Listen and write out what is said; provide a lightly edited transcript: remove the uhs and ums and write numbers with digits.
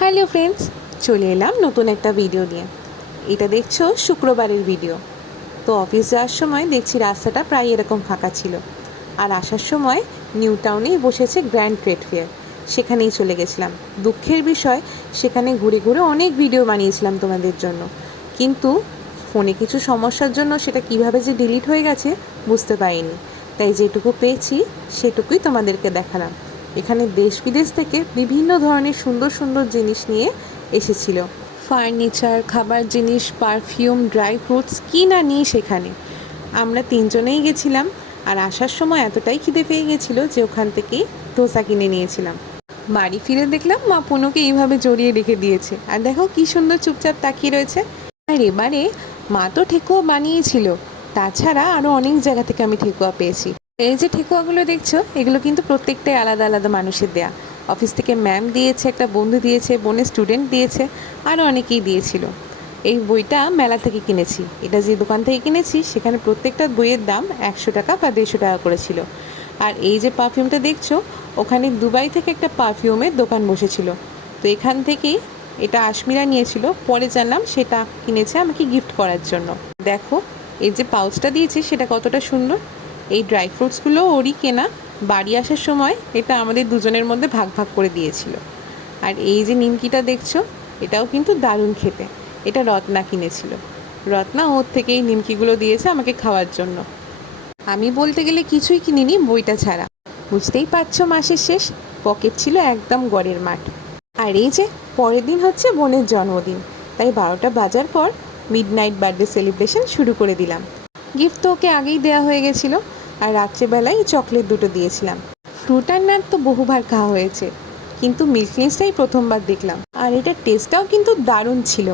Hello friends, চলে এলাম নতুন একটা ভিডিও নিয়ে। এটা দেখছো শুক্রবারের ভিডিও। তো অফিস যাওয়ার সময় দেখছি রাস্তাটা প্রায় এরকম ফাঁকা ছিল, আর আসার সময় নিউ টাউনেই বসেছে গ্র্যান্ড ট্রেড ফেয়ার। সেখানেই চলে গেছিলাম। দুঃখের বিষয়, সেখানে ঘুরে ঘুরে অনেক ভিডিও বানিয়েছিলাম তোমাদের জন্য, কিন্তু ফোনে কিছু সমস্যার জন্য সেটা কিভাবে যে ডিলিট হয়ে গেছে বুঝতে পারিনি। তাই যেটুকু পেয়েছি সেটুকুই তোমাদেরকে দেখালাম। এখানে দেশ বিদেশ থেকে বিভিন্ন ধরনের সুন্দর সুন্দর জিনিস নিয়ে এসেছিল। ফার্নিচার, খাবার জিনিস, পারফিউম, ড্রাই ফ্রুটস, কী না নিয়ে সেখানে আমরা তিনজনেই গেছিলাম। আর আসার সময় এতটাই খিদে পেয়ে গেছিলো যে ওখান থেকেই ধোসা কিনে নিয়েছিলাম। বাড়ি ফিরে দেখলাম মা পুনুকে এইভাবে জড়িয়ে রেখে দিয়েছে, আর দেখো কী সুন্দর চুপচাপ তাকিয়ে রয়েছে। আর এবারে মা তো ঠেকুয়া বানিয়েছিল, তাছাড়া আরও অনেক জায়গা থেকে আমি ঠেকুয়া পেয়েছি। এই যে ঠেকুয়াগুলো দেখছো, এগুলো কিন্তু প্রত্যেকটাই আলাদা আলাদা মানুষের দেয়া। অফিস থেকে ম্যাম দিয়েছে, একটা বন্ধু দিয়েছে, বোনের স্টুডেন্ট দিয়েছে, আরও অনেকেই দিয়েছিল। এই বইটা মেলা থেকে কিনেছি। এটা যে দোকান থেকে কিনেছি সেখানে প্রত্যেকটা বইয়ের দাম 100 টাকা বা 150 টাকা করেছিল। আর এই যে পারফিউমটা দেখছো, ওখানে দুবাই থেকে একটা পারফিউমের দোকান বসেছিল। তো এখান থেকেই এটা আশমিরা নিয়েছিল, পরে জানলাম সেটা কিনেছে আমাকে গিফট করার জন্য। দেখো এই যে পাউচটা দিয়েছে সেটা কতটা সুন্দর। এই ড্রাই ফ্রুটসগুলো ওরই কেনা। বাড়ি আসার সময় এটা আমাদের দুজনের মধ্যে ভাগ ভাগ করে দিয়েছিল। আর এই যে নিমকিটা দেখছো, এটাও কিন্তু দারুণ খেতে। এটা রত্না কিনেছিল। রত্না ওর থেকে এই নিমকিগুলো দিয়েছে আমাকে খাওয়ার জন্য। আমি বলতে গেলে কিছুই কিনিনি বইটা ছাড়া। বুঝতেই পারছো, মাসের শেষ, পকেট ছিল একদম গড়ের মাঠ। আর এই যে পরের দিন হচ্ছে বোনের জন্মদিন, তাই 12টা বাজার পর মিডনাইট বার্থডে সেলিব্রেশন শুরু করে দিলাম। গিফট তো ওকে আগেই দেওয়া হয়ে গেছিলো, আর রাত্রেবেলায় চকলেট দুটো দিয়েছিলাম। ফ্রুট আর নাট তো বহুবার খাওয়া হয়েছে, কিন্তু মিল্ক মিস্টটাই প্রথমবার দেখলাম, আর এটার টেস্টটাও কিন্তু দারুণ ছিল।